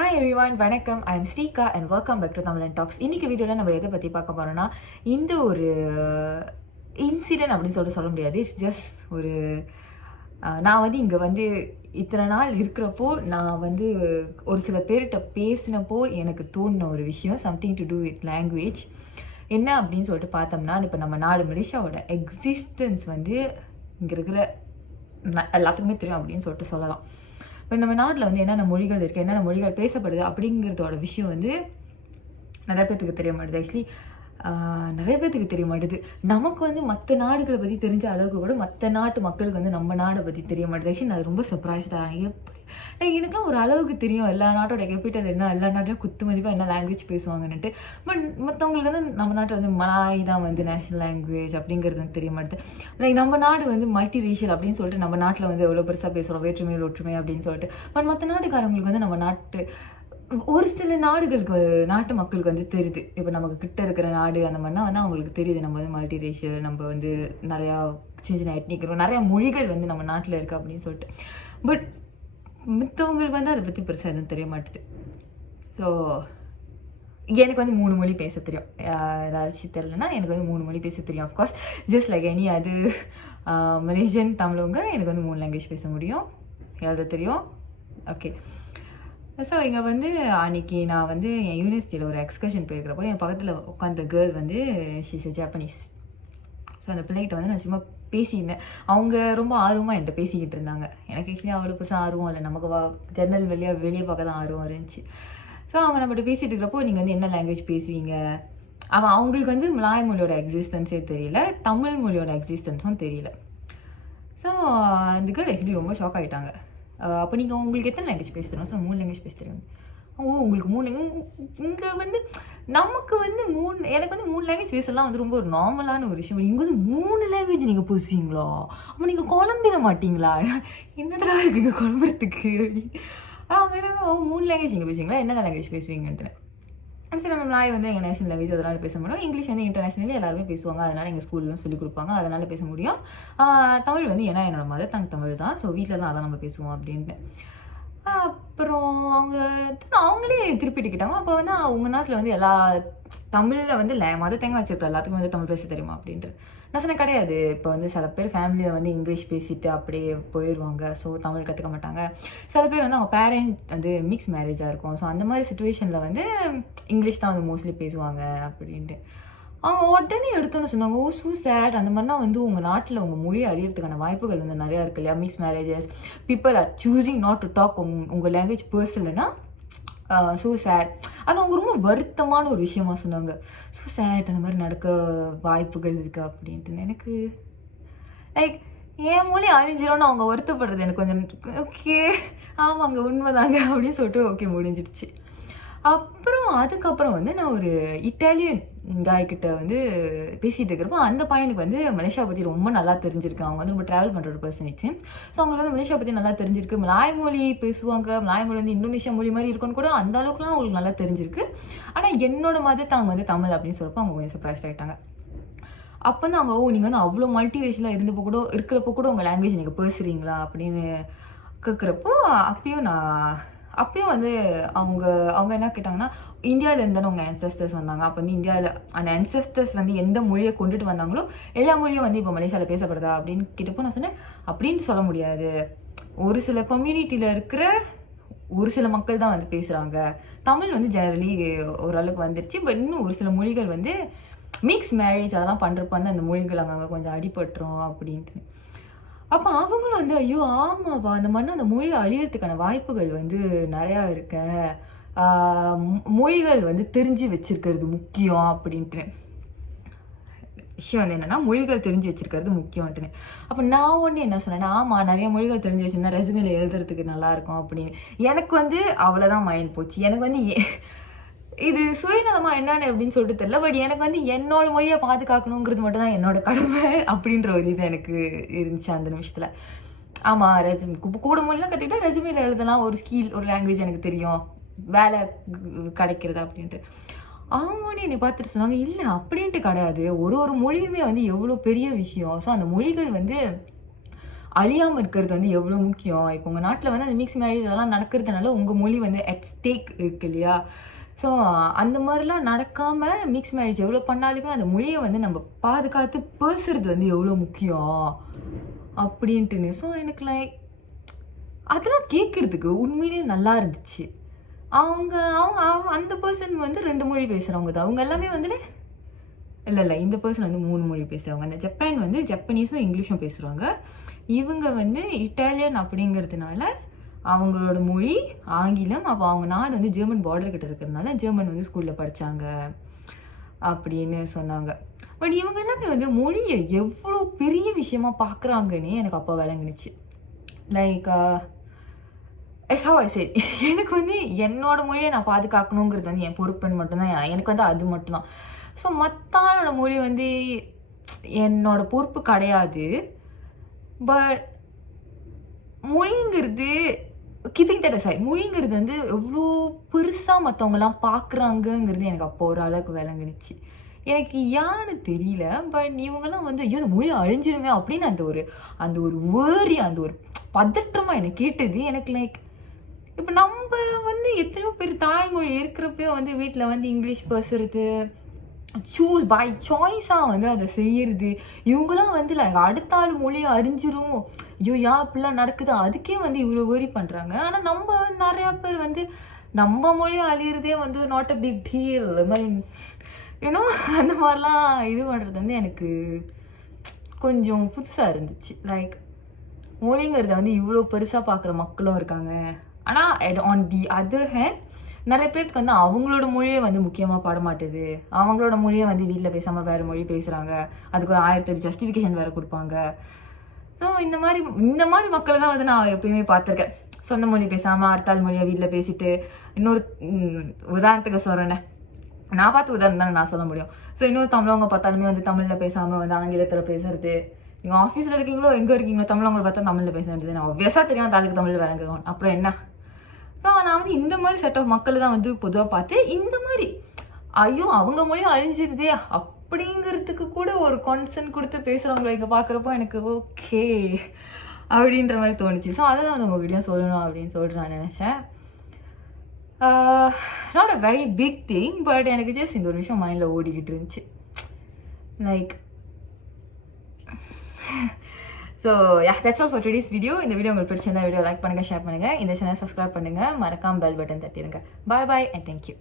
Hi everyone, வணக்கம். I am Srika and welcome back to Tamilan talks. இன்னைக்கு வீடியோவில் நம்ம எதை பற்றி பார்க்க போகிறோம்னா, இந்த ஒரு இன்சிடென்ட் அப்படின்னு சொல்ல முடியாது. இட்ஸ் ஜஸ்ட் ஒரு நான் வந்து இங்கே வந்து இத்தனை நாள் இருக்கிறப்போ நான் வந்து ஒரு சில பேர்கிட்ட பேசினப்போ எனக்கு தோணின ஒரு விஷயம், something to do with language. என்ன அப்படின்னு சொல்லிட்டு பார்த்தோம்னா, இப்போ நம்ம நாடு மலேசியாவோட எக்ஸிஸ்டன்ஸ் வந்து இங்கே இருக்கிற எல்லாத்துக்குமே தெரியும் அப்படின்னு சொல்லிட்டு சொல்லலாம். இப்போ நம்ம நாட்டில் வந்து என்னென்ன மொழிகள் இருக்குது, என்னென்ன மொழிகள் பேசப்படுது அப்படிங்கிறதோட விஷயம் வந்து நிறைய பேர்த்துக்கு தெரிய மாட்டுது. ஆக்சுவலி நிறைய பேர்த்துக்கு தெரிய மாட்டுது. நமக்கு வந்து மற்ற நாடுகளை பற்றி தெரிஞ்ச அளவுக்கு கூட மற்ற நாட்டு மக்களுக்கு வந்து நம்ம நாடை பற்றி தெரிய மாட்டுது. ஆக்சுவலி நான் ரொம்ப சர்ப்ரைஸ்டாக எப்படி எனக்குலாம் ஒரு அளவுக்கு தெரியும் எல்லா நாட்டோட கேபிட்டல் என்ன, எல்லா நாட்டிலும் குத்து மதிப்பாக என்ன லாங்குவேஜ் பேசுவாங்கன்னுட்டு. பட் மற்றவங்களுக்கு வந்து நம்ம நாட்டில் வந்து மலாய் தான் வந்து நேஷனல் லாங்குவேஜ் அப்படிங்கிறது வந்து தெரிய மாட்டுது. லைக் நம்ம நாடு வந்து மல்டி ரேஷியல் அப்படின்னு சொல்லிட்டு நம்ம நாட்டில் வந்து எவ்வளோ பெருசாக பேசுகிறோம், வேற்றுமையில் ஒற்றுமை அப்படின்னு சொல்லிட்டு. பட் மற்ற நாட்டுக்காரங்களுக்கு வந்து நம்ம நாட்டு ஒரு சில நாட்டு மக்களுக்கு வந்து தெரியுது. இப்போ நமக்கு கிட்ட இருக்கிற நாடு அந்த மாதிரினா வந்து அவங்களுக்கு தெரியுது நம்ம வந்து மல்டி ரேஷியல், நம்ம வந்து நிறையா சின்ன சின்ன எட்னிக்கிறோம், நிறையா மொழிகள் வந்து நம்ம நாட்டில் இருக்குது அப்படின்னு சொல்லிட்டு. பட் மித்தவங்களுக்கு வந்து அதை பற்றி பெருசாக எதுவும் தெரிய மாட்டுது. ஸோ எனக்கு வந்து 3 மொழி பேச தெரியும். ஏதாச்சும் தெரியலன்னா எனக்கு வந்து 3 மொழி பேச தெரியும். அஃப்கோர்ஸ் ஜஸ்ட் லைக் எனி அது மலேசியன் தமிழவங்க எனக்கு வந்து 3 லாங்குவேஜ் பேச முடியும், எழுத தெரியும். ஓகே. ஸோ இங்கே வந்து அன்றைக்கி நான் வந்து என் யூனிவர்சிட்டியில் ஒரு எக்ஸ்கர்ஷன் போயிருக்கிறப்போ என் பக்கத்தில் உட்காந்த கேர்ள் வந்து ஷீஸ் எ ஜாப்பனீஸ். ஸோ அந்த பிள்ளைகிட்ட வந்து நான் சும்மா பேசியிருந்தேன். அவங்க ரொம்ப ஆர்வமாக என்கிட்ட பேசிக்கிட்டு இருந்தாங்க. எனக்கு ஆக்சுவலி அவ்வளோ பெருசாக ஆர்வம் இல்லை, நமக்கு ஜன்னல் வெளியே பார்க்க தான் ஆர்வம் இருந்துச்சு. ஸோ அவங்க நம்மகிட்ட பேசிகிட்டு இருக்கிறப்போ நீங்கள் வந்து என்ன லாங்குவேஜ் பேசுவீங்க, அவங்களுக்கு வந்து மலாய் மொழியோட எக்ஸிஸ்டன்ஸே தெரியல, தமிழ் மொழியோட எக்ஸிஸ்டன்ஸும் தெரியல. ஸோ அந்த கேர்ள் ஆக்சுவலி ரொம்ப ஷாக் ஆகிட்டாங்க. அப்போ நீங்கள் உங்களுக்கு எத்தனை லாங்குவேஜ் பேச தெரியும்? ஸோ 3 லாங்குவேஜ் பேச தெரியும். ஓ, உங்களுக்கு 3 இங்கே வந்து நமக்கு வந்து எனக்கு வந்து 3 லாங்குவேஜ் பேசலாம் வந்து ரொம்ப ஒரு நார்மலான ஒரு விஷயம். இங்கே வந்து 3 லாங்குவேஜ் நீங்கள் பேசுவீங்களா? அப்போ நீங்கள் குழம்பிட மாட்டீங்களா? என்னதான் இருக்குங்க குழம்புறதுக்கு அப்படின்னு. அவங்க என்ன 3 லாங்குவேஜ் நீங்கள் பேசுவீங்களா, என்னென்ன லாங்குவேஜ் பேசுவீங்கன்ட்டு. சரி, நம்ம மலாய் வந்து எங்கள் நேஷனல் லாங்குவேஜ், அதனால் பேச முடியும். இங்கிலீஷ் வந்து இன்டர்நேஷனலி எல்லாருமே பேசுவாங்க, அதனால் எங்கள் ஸ்கூல்லும் சொல்லிக் கொடுப்பாங்க, அதனால் பேச முடியும். தமிழ் வந்து ஏன்னா என்னோட மதர் டங் தமிழ் தான். ஸோ வீட்டில் தான் அதான் நம்ம பேசுவோம் அப்படின்ட்டு. அப்புறம் அவங்களே திருப்பிட்டுக்கிட்டாங்க. அப்போ வந்து உங்கள் நாட்டில் வந்து எல்லா தமிழில் வந்து மதர் டங் வச்சுருக்க எல்லாத்துக்கும் வந்து தமிழ் பேச தெரியுமா அப்படின்ட்டு. நான் சொன்னேன் கிடையாது. இப்போ வந்து சில பேர் ஃபேமிலியில் வந்து இங்கிலீஷ் பேசிட்டு அப்படியே போயிடுவாங்க, ஸோ தமிழ் கற்றுக்க மாட்டாங்க. சில பேர் வந்து அவங்க பேரண்ட் வந்து மிக்ஸ் மேரேஜாக இருக்கும், ஸோ அந்த மாதிரி சுச்சுவேஷனில் வந்து இங்கிலீஷ் தான் வந்து மோஸ்ட்லி பேசுவாங்க அப்படின்ட்டு. அவங்க உடனே எடுத்தோன்னு சொன்னாங்க, ஓ ஸோ சேட், அந்த மாதிரினா வந்து உங்கள் நாட்டில் உங்கள் மொழி அழியறதுக்கான வாய்ப்புகள் வந்து நிறையா இருக்கு இல்லையா, mix marriages, people are choosing not to talk உங்கள் லாங்குவேஜ் பேசலைன்னா ஸோ சேட். அது அவங்க ரொம்ப வருத்தமான ஒரு விஷயமா சொன்னாங்க. ஸோ சேட், அந்த மாதிரி நடக்க வாய்ப்புகள் இருக்குது அப்படின்ட்டு. எனக்கு லைக் என் மொழி அழிஞ்சிடும்னு அவங்க வருத்தப்படுறது எனக்கு கொஞ்சம் ஓகே, ஆமாங்க உண்மைதாங்க அப்படின்னு சொல்லிட்டு ஓகே முடிஞ்சிடுச்சு. அப்புறம் அதுக்கப்புறம் வந்து நான் ஒரு இட்டாலியன் காய்கிட்ட வந்து பேசிகிட்டு இருக்கிறப்போ அந்த பையனுக்கு வந்து மலேசியா பற்றி ரொம்ப நல்லா தெரிஞ்சிருக்கு. அவங்க வந்து ரொம்ப ட்ராவல் பண்ணுற ஒரு பர்சனிச்சு. ஸோ அவங்களுக்கு வந்து மலேசியா பற்றி நல்லா தெரிஞ்சிருக்கு. மலாய் மொழி பேசுவாங்க, மலாய் மொழி வந்து இந்தோனேஷியா மொழி மாதிரி இருக்குன்னு கூட அந்த அளவுக்குலாம் அவங்களுக்கு நல்லா தெரிஞ்சிருக்கு. ஆனால் என்னோட மதத்தை அவங்க வந்து தமிழ் அப்படின்னு சொல்கிறப்போ அவங்க கொஞ்சம் சர்ப்ரைஸ் ஆகிட்டாங்க. அப்போ வந்து அவங்க நீங்கள் வந்து அவ்வளோ மல்டி ரேஷியலாக இருக்கிறப்போ கூட உங்கள் லாங்குவேஜ் நீங்கள் பேசுகிறீங்களா அப்படின்னு கேட்குறப்போ அப்பயும் வந்து அவங்க என்ன கேட்டாங்கன்னா, இந்தியாவிலேருந்து தானே உங்கள் ஆன்சஸ்டர்ஸ் வந்தாங்க. அப்போ வந்து இந்தியாவில் அந்த ஆன்சஸ்டர்ஸ் வந்து எந்த மொழியை கொண்டுட்டு வந்தாங்களோ எல்லா மொழியும் வந்து இப்போ மலேசியாவில் பேசப்படுதா அப்படின்னு கேட்டப்போ நான் சொன்னேன், அப்படின்னு சொல்ல முடியாது. ஒரு சில கம்யூனிட்டியில் இருக்கிற ஒரு சில மக்கள் தான் வந்து பேசுகிறாங்க. தமிழ் வந்து ஜெனரலி ஓரளவுக்கு வந்துருச்சு. பட் இன்னும் ஒரு சில மொழிகள் வந்து மிக்ஸ் மேரேஜ் அதெல்லாம் பண்ணுறப்ப வந்து அந்த மொழிகள் அங்கங்கே கொஞ்சம் அடிபட்டுரும் அப்படின்ட்டு. அப்போ அவங்களும் வந்து ஐயோ ஆமாப்பா, அந்த மாதிரி அந்த மொழி அழியறதுக்கான வாய்ப்புகள் வந்து நிறையா இருக்க, மொழிகள் வந்து தெரிஞ்சு வச்சிருக்கிறது முக்கியம் அப்படின்ட்டு. விஷயம் வந்து என்னன்னா, மொழிகள் தெரிஞ்சு வச்சிருக்கிறது முக்கியம்ட்டுன்னு. அப்போ நான் ஒன்று என்ன சொன்னேன்னா, ஆமாம் நிறைய மொழிகள் தெரிஞ்சு வச்சிருந்தா ரெசுமேல எழுதுறதுக்கு நல்லாயிருக்கும் அப்படின்னு. எனக்கு வந்து அவ்வளோதான் மைண்ட் போச்சு. எனக்கு வந்து இது சுயநலமா என்னன்னு அப்படின்னு சொல்லிட்டு தெரியல. பட் எனக்கு வந்து என்னோட மொழியை பாதுகாக்கணுங்கிறது மட்டும் தான் என்னோட கடமை அப்படின்ற ஒரு இது எனக்கு இருந்துச்சு அந்த நிமிஷத்தில். ஆமாம், கூட மொழிலாம் கற்றுக்கிட்டா ரெசுமேல எழுதலாம், ஒரு ஸ்கில், ஒரு லாங்குவேஜ் எனக்கு தெரியும், வேலை கிடைக்கிறது அப்படின்ட்டு. அவங்க வந்து என்னை பார்த்துட்டு சொன்னாங்க, இல்லை அப்படின்ட்டு கிடையாது, ஒரு மொழியுமே வந்து எவ்வளோ பெரிய விஷயம். ஸோ அந்த மொழிகள் வந்து அழியாமல் இருக்கிறது வந்து எவ்வளோ முக்கியம். இப்போ உங்கள் நாட்டில் வந்து அந்த மிக்ஸ் மேரேஜ் அதெல்லாம் நடக்கிறதுனால உங்கள் மொழி வந்து அட் ஸ்டேக் இருக்கு இல்லையா? ஸோ அந்த மாதிரிலாம் நடக்காமல் மிக்ஸ் மேரேஜ் எவ்வளோ பண்ணாலுமே அந்த மொழியை வந்து நம்ம பாதுகாத்து பேசுறது வந்து எவ்வளோ முக்கியம் அப்படின்ட்டுன்னு. ஸோ எனக்கு லைக் அதெல்லாம் கேட்குறதுக்கு உண்மையிலேயே நல்லா இருந்துச்சு. அவங்க அவங்க அந்த பர்சன் வந்து 2 மொழி பேசுகிறவங்க தான். அவங்க எல்லாமே வந்துட்டு இல்லை இந்த பர்சன் வந்து 3 மொழி பேசுகிறவங்க. அந்த ஜப்பான் வந்து ஜப்பனீஸும் இங்கிலீஷும் பேசுகிறாங்க. இவங்க வந்து இட்டாலியன் அப்படிங்கிறதுனால அவங்களோட மொழி ஆங்கிலம். அப்போ அவங்க நாடு வந்து ஜெர்மன் பார்டர் கிட்ட இருக்கிறதுனால ஜெர்மன் வந்து ஸ்கூலில் படித்தாங்க அப்படின்னு சொன்னாங்க. பட் இவங்க எல்லாமே வந்து மொழியை எவ்வளோ பெரிய விஷயமா பார்க்குறாங்கன்னே எனக்கு அப்போ விளங்குனுச்சு. லைக் எஸ் ஹவ் ஐ சே, எனக்கு வந்து என்னோட மொழியை நான் பாதுகாக்கணுங்கிறது வந்து என் பொறுப்புன்னு மட்டும்தான். எனக்கு வந்து அது மட்டும்தான். ஸோ மற்றோட மொழி வந்து என்னோட பொறுப்பு கிடையாது. பட் மொழிங்கிறது கீப்பிங் தட் அசைட், மொழிங்கிறது வந்து எவ்வளோ பெருசாக மற்றவங்கலாம் பார்க்குறாங்கங்கிறது எனக்கு அப்போ ஒரு அளவுக்கு விளங்குனுச்சு. எனக்கு யான்னு தெரியல. பட் இவங்கெல்லாம் வந்து ஐயோ அந்த மொழி அழிஞ்சிருமே அப்படின்னு அந்த ஒரு வேரி, அந்த ஒரு பதற்றமாக எனக்கு கேட்டது. எனக்கு லைக் இப்போ நம்ம வந்து எத்தனையோ பேர் தாய்மொழி இருக்கிறப்போ வந்து வீட்டில் வந்து இங்கிலீஷ் பேசுறது, சூஸ் பை சாய்ஸாக வந்து அதை செய்யறது. இவங்களாம் வந்து லைக் அடுத்த ஆள் மொழியை அறிஞ்சிரும், ஐயோ அப்படிலாம் நடக்குது, அதுக்கே வந்து இவ்வளோ வேரி பண்ணுறாங்க. ஆனால் நம்ம நிறையா பேர் வந்து நம்ம மொழியை அழியிறதே வந்து நாட் அ பிக் டீல் மாதிரி ஏன்னோ அந்த மாதிரிலாம் இது பண்ணுறது வந்து எனக்கு கொஞ்சம் புதுசாக இருந்துச்சு. லைக் மொழிங்கிறத வந்து இவ்வளோ பெருசாக பார்க்குற மக்களும் இருக்காங்க. ஆனால் ஆன் தி அதர் ஹேண்ட் நிறைய பேருக்கு வந்து அவங்களோட மொழியை வந்து முக்கியமாக பாட மாட்டுது. அவங்களோட மொழியை வந்து வீட்டில் பேசாமல் வேறு மொழி பேசுகிறாங்க. அதுக்கு ஒரு 1000 ஜஸ்டிஃபிகேஷன் வேறு கொடுப்பாங்க. ஸோ இந்த மாதிரி மக்களை தான் வந்து நான் எப்பயுமே பார்த்துருக்கேன். சொந்த மொழி பேசாமல் அடுத்தாள் மொழியை வீட்டில் பேசிட்டு, இன்னொரு உதாரணத்துக்கு சொல்கிறேன்னே, நான் பார்த்து உதாரணம் தானே நான் சொல்ல முடியும். ஸோ இன்னொரு தமிழவங்க பார்த்தாலுமே வந்து தமிழில் பேசாமல் வந்து ஆங்கிலத்தில் பேசுறது. நீங்கள் ஆஃபீஸில் இருக்கீங்களோ எங்கே இருக்கீங்களோ தமிழவங்களை பார்த்தா தமிழில் பேச வேண்டியது. நான் ஒவ்வியஸாக தெரியும் அந்த ஆளுக்கு தமிழ் விளங்குவோம், அப்புறம் என்ன. ஸோ நான் வந்து இந்த மாதிரி செட் ஆஃப் மக்கள் தான் வந்து பொதுவாக பார்த்து இந்த மாதிரி ஐயோ அவங்க மொழியும் அழிஞ்சிருதே அப்படிங்கிறதுக்கு கூட ஒரு கான்சன்ட் கொடுத்து பேசுகிறவங்களை இங்கே பார்க்குறப்போ எனக்கு ஓகே அப்படின்ற மாதிரி தோணுச்சு. ஸோ அதை தான் வந்து உங்கள் வீடியோ சொல்லணும் அப்படின்னு சொல்லிட்டு நான் நினச்சேன். Not a very big thing, but எனக்கு ஜஸ்ட் இந்த ஒரு விஷயம் மைண்டில் ஓடிக்கிட்டு இருந்துச்சு. Like so that's all for today's video. இந்த வீடியோ உங்களுக்கு பிடிச்சிருந்தா வீடியோ லைக் பண்ணுங்கள், ஷேர் பண்ணுங்கள், இந்த சேனல் சப்ஸ்கிரைப் பண்ணுங்கள், மறக்காம பெல் பட்டன் தட்டிடுங்க. Bye bye and thank you.